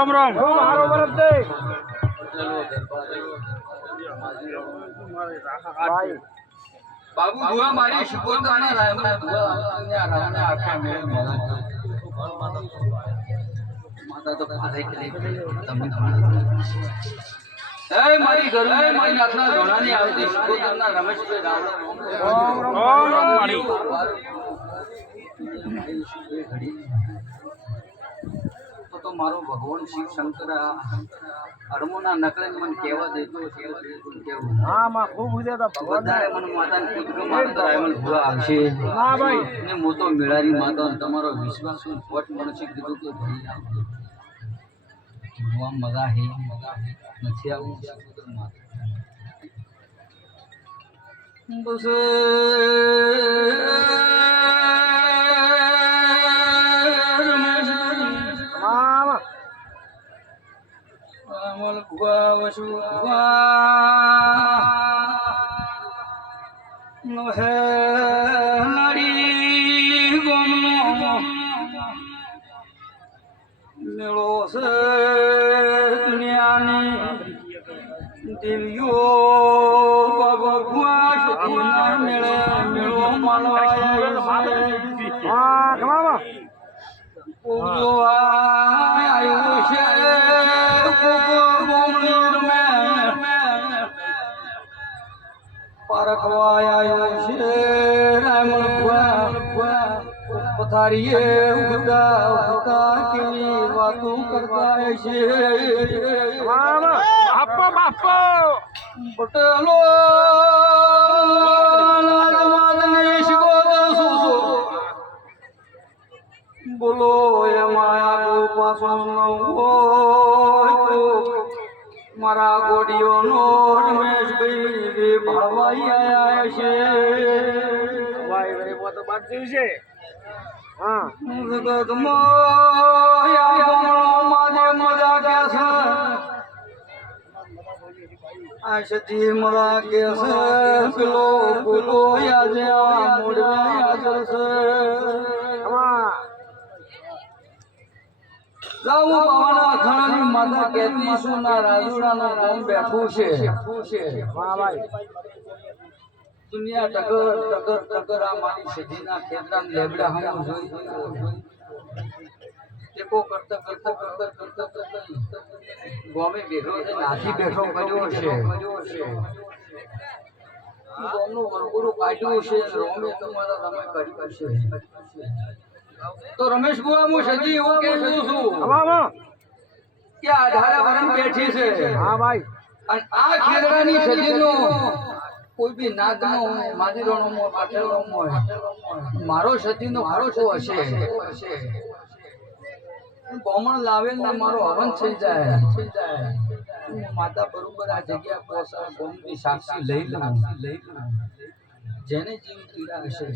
राम राम मारो बरत दे भाई बाबू बुआ मारी शिकोतर ना रायमल बुआ ने रावने आखे मेरे माता तो भाई के लिए तमिल ए मारी घर में मारी नाथना जोड़ानी आवे दे शिकोतर ना रमेश पे रावण राम मारी तो मारो भगवान शिव शंकर हरमोना नकले मन केवा देतो केवा हां मां खूब हुजे तो भगवान વધારે મને માતાને કીધું માતા રાયમલ ભુવા આવશે हां भाई ને મો તો મેળારી માતા તમારો વિશ્વાસ વટ મનસી કીધું કે ભાઈ ભુવા મજા હે નથી આવું માતા બસ हां રામલ ભુવા વસુ ભુવા નો હે નારી ગોમનો મેળો છે દુનિયાની દેવીઓ ભગવા શક્તિના મેળે મેળો માલવાય हां कमावा પૂજો આયો છે કોકો ગોમનીર મે પરખવા આયો છે રામલ ભુવા પથારીએ ઉગતા કેવી વાતો કરતા છે कमावा बापो बापो પટેલો રાજમાતને શિકોતર બોલો એ માયા ગોપાસનો મારા ગોડીઓનો રમેશભાઈ ભાવાઈ આયા છે भाई मेरे वो तो बात दी છે हां જગતમાં મારે મજા કે છે આ સતી મજા કે છે પેલો બોલો આજે આ મોડવે હાજર છે कमा જાઉં બાવાના ખાણાની માતા કહેતી છું ના રાજુડાનો નામ બેઠું છે हां भाई દુનિયા ટકર ટકર ટકર આ મારી સજીના ખેતરા લેબડા હમ જોઈ ટેકો કરતા કરતા કરતા કરતા કરતા ગોમે બેઠો છે નાથી બેઠો કર્યો છે ગોમનું વરગુડું કાઢ્યું છે રોમે તમારા તમે કર્યું છે તો રમેશ બુઆ હું સજી એવું કહું છું कमावा કે આધારે વરણ બેઠી છે हां भाई અને આ ખેતરાની સજીનો કોઈ બી નાદનો હોય માદીરોનો હોય પાટેલોનો હોય મારો સતીનો ભરોસો હશે ગોમણ લાવેલ ને મારો હવન થઈ જાય હું માતા બરોબર આ જગ્યા પહોંચા ગોમની સાક્ષી લઈ લઉં જેને જેવી પીડા હશે